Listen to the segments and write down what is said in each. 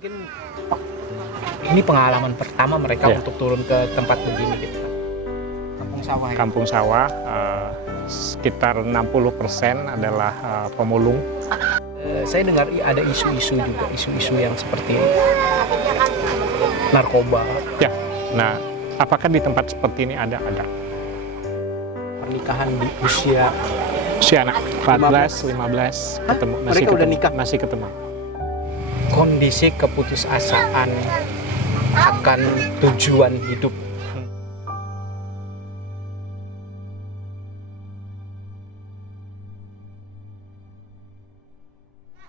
Mungkin ini pengalaman pertama mereka untuk turun ke tempat begini gitu. Kampung sawah. Kampung sawah, sekitar 60% adalah pemulung. Saya dengar ada isu-isu juga, isu-isu yang seperti narkoba. Ya, nah apakah di tempat seperti ini ada? Pernikahan di usia anak 14, 15 ketemu, mereka udah nikah? masih ketemu. Kondisi keputusasaan akan tujuan hidup.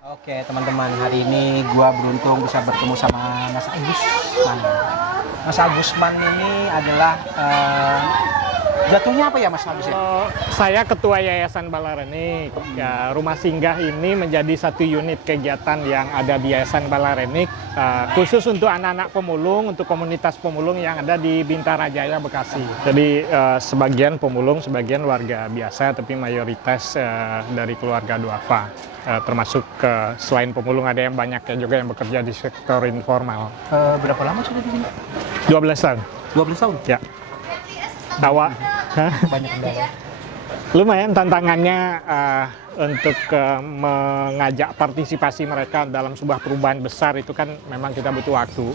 Oke teman-teman, hari ini gua beruntung bisa bertemu sama Mas Agusman. Mas Agusman ini adalah jatuhnya apa ya Mas Agus ya? Saya ketua Yayasan Balarenik. Ya, rumah singgah ini menjadi satu unit kegiatan yang ada di Yayasan Balarenik, khusus untuk anak-anak pemulung, untuk komunitas pemulung yang ada di Bintara Jaya, Bekasi. Jadi sebagian pemulung, sebagian warga biasa, tapi mayoritas dari keluarga duafa. Termasuk selain pemulung ada yang banyak juga yang bekerja di sektor informal. Berapa lama sudah di sini? 12 tahun. 12 tahun? Ya. Tawa. Banyak kendala. Lumayan tantangannya untuk mengajak partisipasi mereka dalam sebuah perubahan besar itu kan memang kita butuh waktu.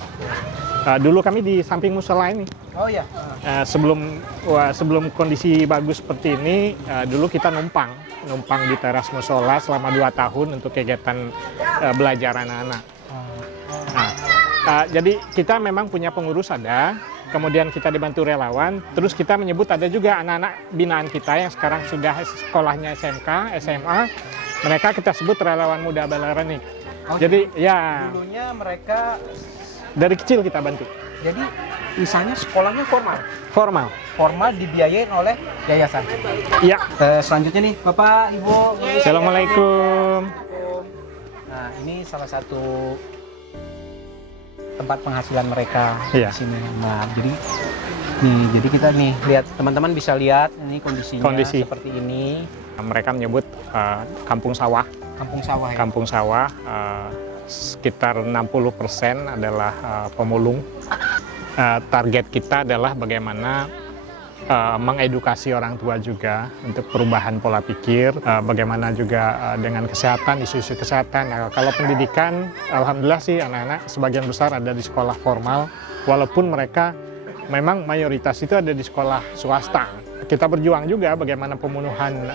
Dulu kami di samping musola ini. Oh iya. Sebelum kondisi bagus seperti ini, dulu kita numpang di teras musola selama 2 tahun untuk kegiatan belajar anak-anak. Jadi kita memang punya pengurus ada, kemudian kita dibantu relawan, terus kita menyebut ada juga anak-anak binaan kita yang sekarang sudah sekolahnya SMK, SMA, mereka kita sebut relawan muda Balarenik. Jadi ya dulunya mereka dari kecil kita bantu. Jadi misalnya sekolahnya Formal dibiayain oleh yayasan. Iya. Selanjutnya nih Bapak, Ibu. Assalamualaikum. Nah ini salah satu tempat penghasilan mereka Iya. di sini. Nah jadi kita nih lihat, teman-teman bisa lihat ini kondisi seperti ini. Mereka menyebut kampung sawah. Kampung sawah ya. Kampung sawah, sekitar 60% adalah pemulung. Target kita adalah bagaimana mengedukasi orang tua juga untuk perubahan pola pikir, bagaimana juga dengan kesehatan, isu-isu kesehatan. Nah, kalau pendidikan, alhamdulillah sih anak-anak sebagian besar ada di sekolah formal, walaupun mereka memang mayoritas itu ada di sekolah swasta. Kita berjuang juga bagaimana pemenuhan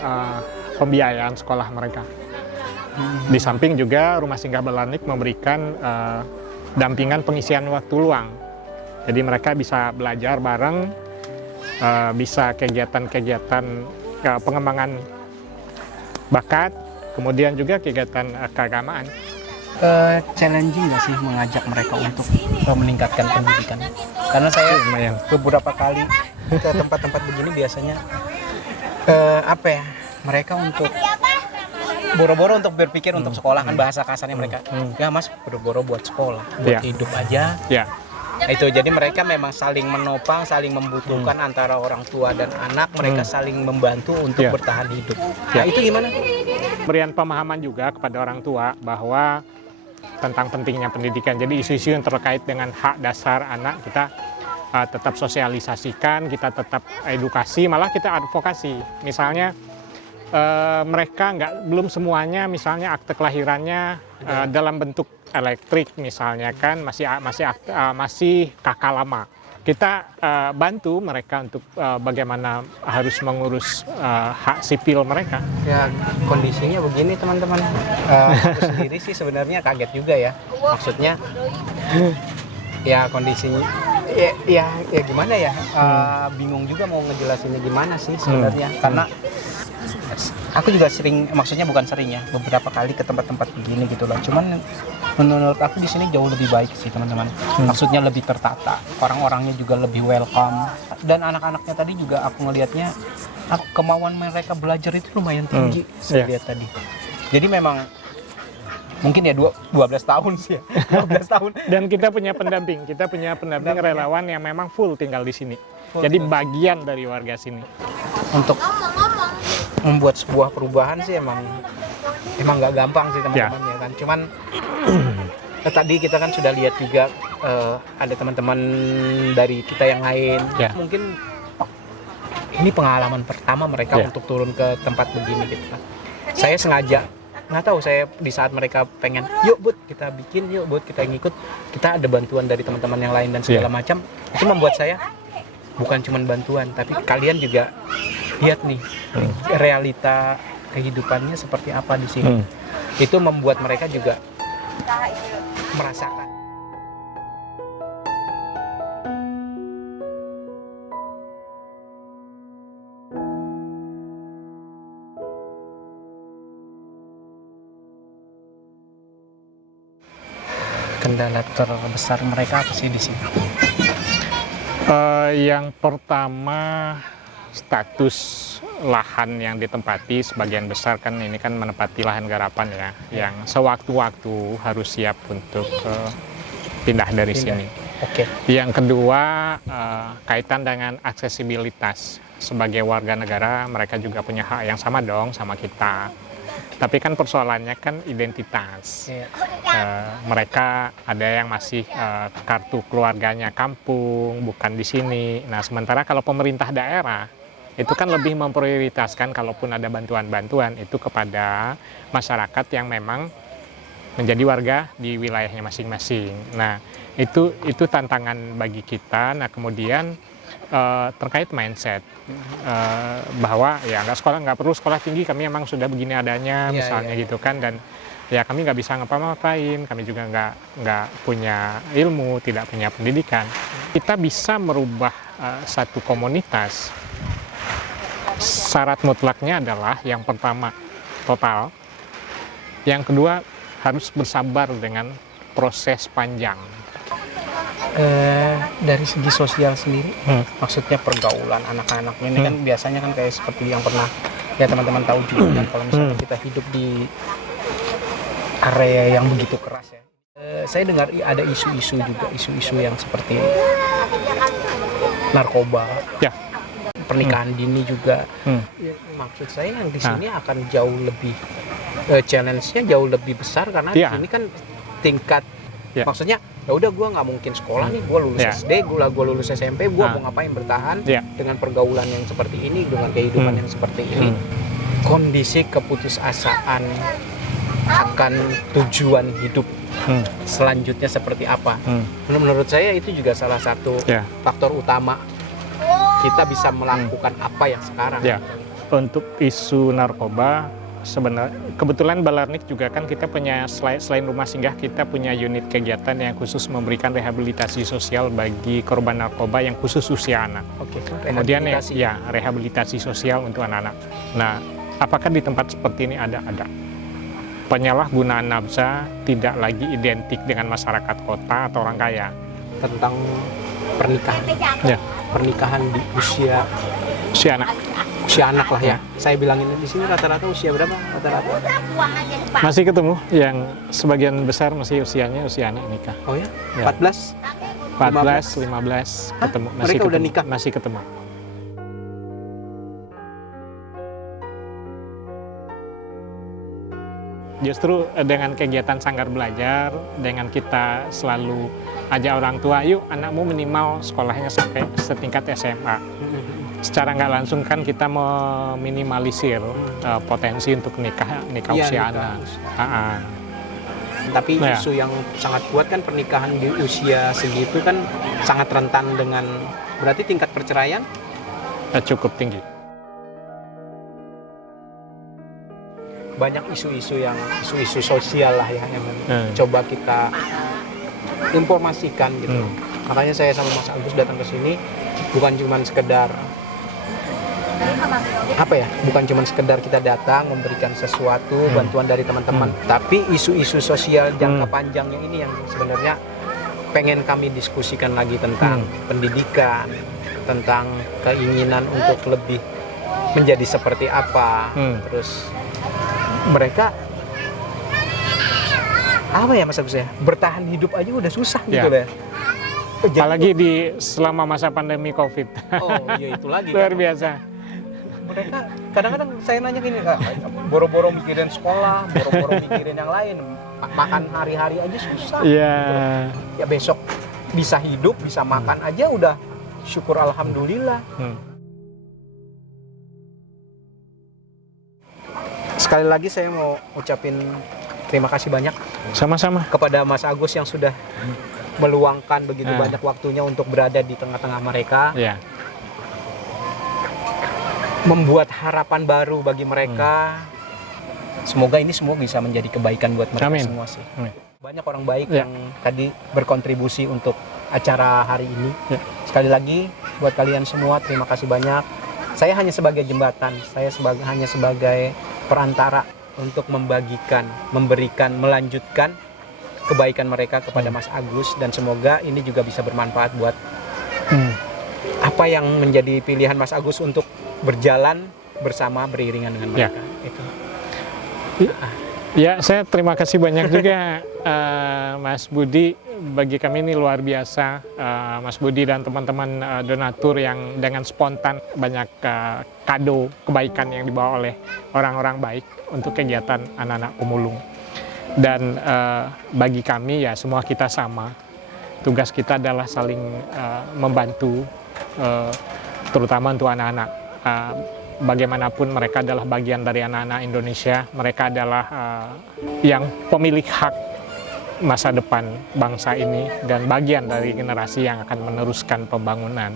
pembiayaan sekolah mereka. Di samping juga Rumah Singgah Balarenik memberikan dampingan pengisian waktu luang. Jadi mereka bisa belajar bareng, bisa kegiatan-kegiatan pengembangan bakat, kemudian juga kegiatan keagamaan. Challenging nggak sih mengajak mereka untuk meningkatkan pendidikan? Karena saya beberapa kali ke tempat-tempat begini biasanya mereka untuk boro-boro untuk berpikir untuk sekolah, kan bahasa kasarnya mereka. Ya Mas, boro-boro buat sekolah, buat hidup aja. Ya. Itu jadi mereka memang saling menopang, saling membutuhkan antara orang tua dan anak, mereka saling membantu untuk bertahan hidup. Nah, itu gimana? Berian pemahaman juga kepada orang tua bahwa tentang pentingnya pendidikan. Jadi isu-isu yang terkait dengan hak dasar anak kita tetap sosialisasikan, kita tetap edukasi, malah kita advokasi. Misalnya mereka belum semuanya misalnya akte kelahirannya dalam bentuk elektrik misalnya kan, masih KK lama. Kita bantu mereka untuk bagaimana harus mengurus hak sipil mereka. Ya kondisinya begini teman-teman. Aku sendiri sih sebenarnya kaget juga ya. Maksudnya ya kondisinya ya gimana ya? Bingung juga mau ngejelasinnya gimana sih sebenarnya. Karena aku juga sering, maksudnya bukan sering ya, beberapa kali ke tempat-tempat begini gitu loh. Cuman menurut aku di sini jauh lebih baik sih teman-teman. Maksudnya lebih tertata, orang-orangnya juga lebih welcome. Dan anak-anaknya tadi juga aku ngelihatnya kemauan mereka belajar itu lumayan tinggi. Saya lihat tadi. Jadi memang mungkin ya 12 tahun sih ya. 12 tahun. Dan kita punya pendamping relawan yang memang full tinggal di sini. Jadi bagian dari warga sini. Untuk membuat sebuah perubahan sih emang nggak gampang sih teman-teman ya kan. Cuman Tadi kita kan sudah lihat juga ada teman-teman dari kita yang lain. Ya. Mungkin ini pengalaman pertama mereka Ya. untuk turun ke tempat begini gitu kan. Saya sengaja, nggak tahu, saya di saat mereka pengen, yuk Bud kita bikin, yuk Bud kita ngikut, kita ada bantuan dari teman-teman yang lain dan segala macam. Itu membuat saya bukan cuma bantuan, tapi kalian juga lihat nih realita kehidupannya seperti apa di sini. Itu membuat mereka juga merasakan. Kendala terbesar mereka apa sih di sini? Yang pertama, status lahan yang ditempati sebagian besar kan ini kan menempati lahan garapan ya, yang sewaktu-waktu harus siap untuk pindah dari sini. Oke. Yang kedua, kaitan dengan aksesibilitas. Sebagai warga negara, mereka juga punya hak yang sama dong sama kita. Tapi kan persoalannya kan identitas. Iya. Mereka ada yang masih kartu keluarganya kampung, bukan di sini. Nah, sementara kalau pemerintah daerah itu kan lebih memprioritaskan kalaupun ada bantuan-bantuan itu kepada masyarakat yang memang menjadi warga di wilayahnya masing-masing. Nah, itu tantangan bagi kita. Nah, kemudian terkait mindset bahwa ya nggak perlu sekolah tinggi, kami emang sudah begini adanya, misalnya gitu kan, dan ya kami nggak bisa ngapa-ngapain, kami juga nggak punya ilmu, tidak punya pendidikan. Kita bisa merubah satu komunitas. Syarat mutlaknya adalah yang pertama total, yang kedua harus bersabar dengan proses panjang. Dari segi sosial sendiri, maksudnya pergaulan anak-anak ini kan biasanya kan kayak seperti yang pernah ya teman-teman tahu juga kan, kalau misalnya kita hidup di area yang begitu keras ya. Saya dengar ada isu-isu juga, isu-isu yang seperti narkoba, Ya. pernikahan dini juga. Ya, maksud saya yang di sini akan jauh lebih challenge-nya jauh lebih besar karena di sini kan tingkat maksudnya ya udah gue nggak mungkin sekolah nih, gue lulus SD, gue lulus SMP, gue mau ngapain bertahan dengan pergaulan yang seperti ini, dengan kehidupan yang seperti ini. Kondisi keputusasaan akan tujuan hidup selanjutnya seperti apa. Menurut saya itu juga salah satu faktor utama kita bisa melakukan apa yang sekarang. Untuk isu narkoba, sebenarnya kebetulan Balarnik juga kan kita punya selain rumah singgah, kita punya unit kegiatan yang khusus memberikan rehabilitasi sosial bagi korban narkoba yang khusus usia anak. Kemudian rehabilitasi sosial untuk anak-anak. Nah, apakah di tempat seperti ini ada? Penyalahgunaan nafsa tidak lagi identik dengan masyarakat kota atau orang kaya. Tentang pernikahan. Pernikahan di usia anak lah ya. Saya bilangin di sini rata-rata usia berapa? Rata-rata masih ketemu yang sebagian besar masih usianya usia anak nikah. Oh ya? 14, 15 ketemu. Mereka udah nikah? Masih ketemu. Justru dengan kegiatan sanggar belajar, dengan kita selalu ajak orang tua, yuk anakmu minimal sekolahnya sampai setingkat SMA. Secara nggak langsung kan kita meminimalisir potensi untuk nikah usia anak. Tapi isu yang sangat kuat kan pernikahan di usia segitu kan sangat rentan dengan, berarti tingkat perceraian cukup tinggi. Banyak isu-isu sosial lah ya yang coba kita informasikan gitu. Makanya saya sama Mas Agus datang ke sini bukan cuma sekedar bukan cuma sekedar kita datang memberikan sesuatu bantuan dari teman-teman, tapi isu-isu sosial jangka panjangnya ini yang sebenarnya pengen kami diskusikan lagi tentang pendidikan, tentang keinginan untuk lebih menjadi seperti apa, terus mereka Mas Agus ya, bertahan hidup aja udah susah gitu ya. Apalagi selama masa pandemi COVID. Oh iya, itu lagi luar biasa. mereka kadang-kadang saya nanya gini, Kak, boro-boro mikirin sekolah, boro-boro mikirin yang lain, makan hari-hari aja susah. Iya. Ya besok bisa hidup, bisa makan aja udah syukur alhamdulillah. Sekali lagi saya mau ucapin terima kasih banyak Sama-sama. kepada Mas Agus yang sudah meluangkan begitu banyak waktunya untuk berada di tengah-tengah mereka, Iya. membuat harapan baru bagi mereka. Semoga ini semua bisa menjadi kebaikan buat mereka Amin. semua sih. Amin. Banyak orang baik Ya. yang tadi berkontribusi untuk acara hari ini. Ya. Sekali lagi buat kalian semua terima kasih banyak. Saya hanya sebagai jembatan, hanya sebagai perantara untuk membagikan, memberikan, melanjutkan kebaikan mereka kepada Mas Agus, dan semoga ini juga bisa bermanfaat buat apa yang menjadi pilihan Mas Agus untuk berjalan bersama beriringan dengan mereka. Itu. Ya, saya terima kasih banyak juga Mas Budi. Bagi kami ini luar biasa, Mas Budi dan teman-teman donatur yang dengan spontan banyak kado kebaikan yang dibawa oleh orang-orang baik untuk kegiatan anak-anak pemulung. Dan bagi kami ya semua kita sama. Tugas kita adalah saling membantu, terutama untuk anak-anak. Bagaimanapun mereka adalah bagian dari anak-anak Indonesia, mereka adalah yang pemilik hak masa depan bangsa ini dan bagian dari generasi yang akan meneruskan pembangunan.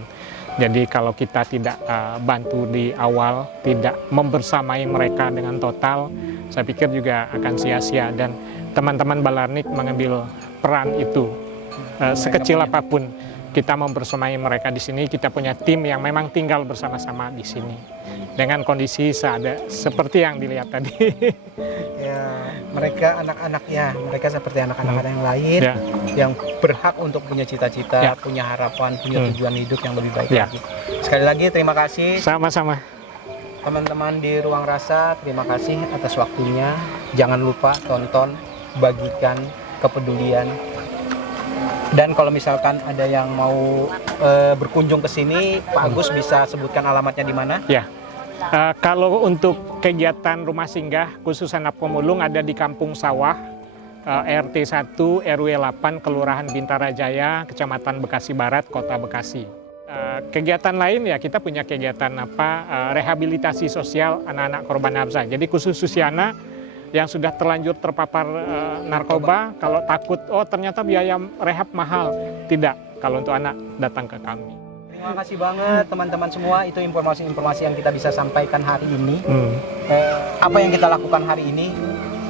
Jadi kalau kita tidak bantu di awal, tidak membersamai mereka dengan total, saya pikir juga akan sia-sia, dan teman-teman Balarnik mengambil peran itu sekecil apapun. Kita membersamai mereka di sini, kita punya tim yang memang tinggal bersama-sama di sini dengan kondisi seperti yang dilihat tadi. Ya, mereka anak-anaknya, mereka seperti anak-anak yang lain yang berhak untuk punya cita-cita, punya harapan, punya tujuan hidup yang lebih baik lagi. Sekali lagi terima kasih. Sama-sama. Teman-teman di Ruang Rasa, terima kasih atas waktunya. Jangan lupa tonton, bagikan kepedulian. Dan kalau misalkan ada yang mau berkunjung ke sini, Pak Agus bisa sebutkan alamatnya di mana? Ya. Kalau untuk kegiatan rumah singgah khusus anak pemulung ada di Kampung Sawah, RT 1 RW 8 Kelurahan Bintara Jaya, Kecamatan Bekasi Barat, Kota Bekasi. Kegiatan lain ya kita punya kegiatan rehabilitasi sosial anak-anak korban nafsa. Jadi khusus usiana yang sudah terlanjur terpapar narkoba, kalau takut ternyata biaya rehab mahal, tidak. Kalau untuk anak datang ke kami. Terima kasih banget teman-teman semua, itu informasi-informasi yang kita bisa sampaikan hari ini. Apa yang kita lakukan hari ini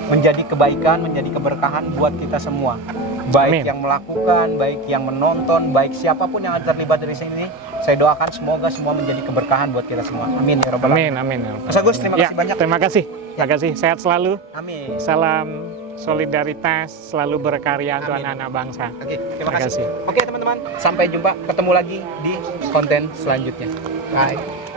menjadi kebaikan, menjadi keberkahan buat kita semua. Baik yang melakukan, baik yang menonton, baik siapapun yang terlibat dari sini, saya doakan semoga semua menjadi keberkahan buat kita semua. Amin ya rabbal alamin. Amin. Mas Agus, terima kasih banyak. Terima kasih. Terima kasih. Sehat selalu. Amin. Salam solidaritas, selalu berkarya untuk anak-anak bangsa. Oke, terima kasih. Oke teman-teman, sampai jumpa, ketemu lagi di konten selanjutnya. Bye.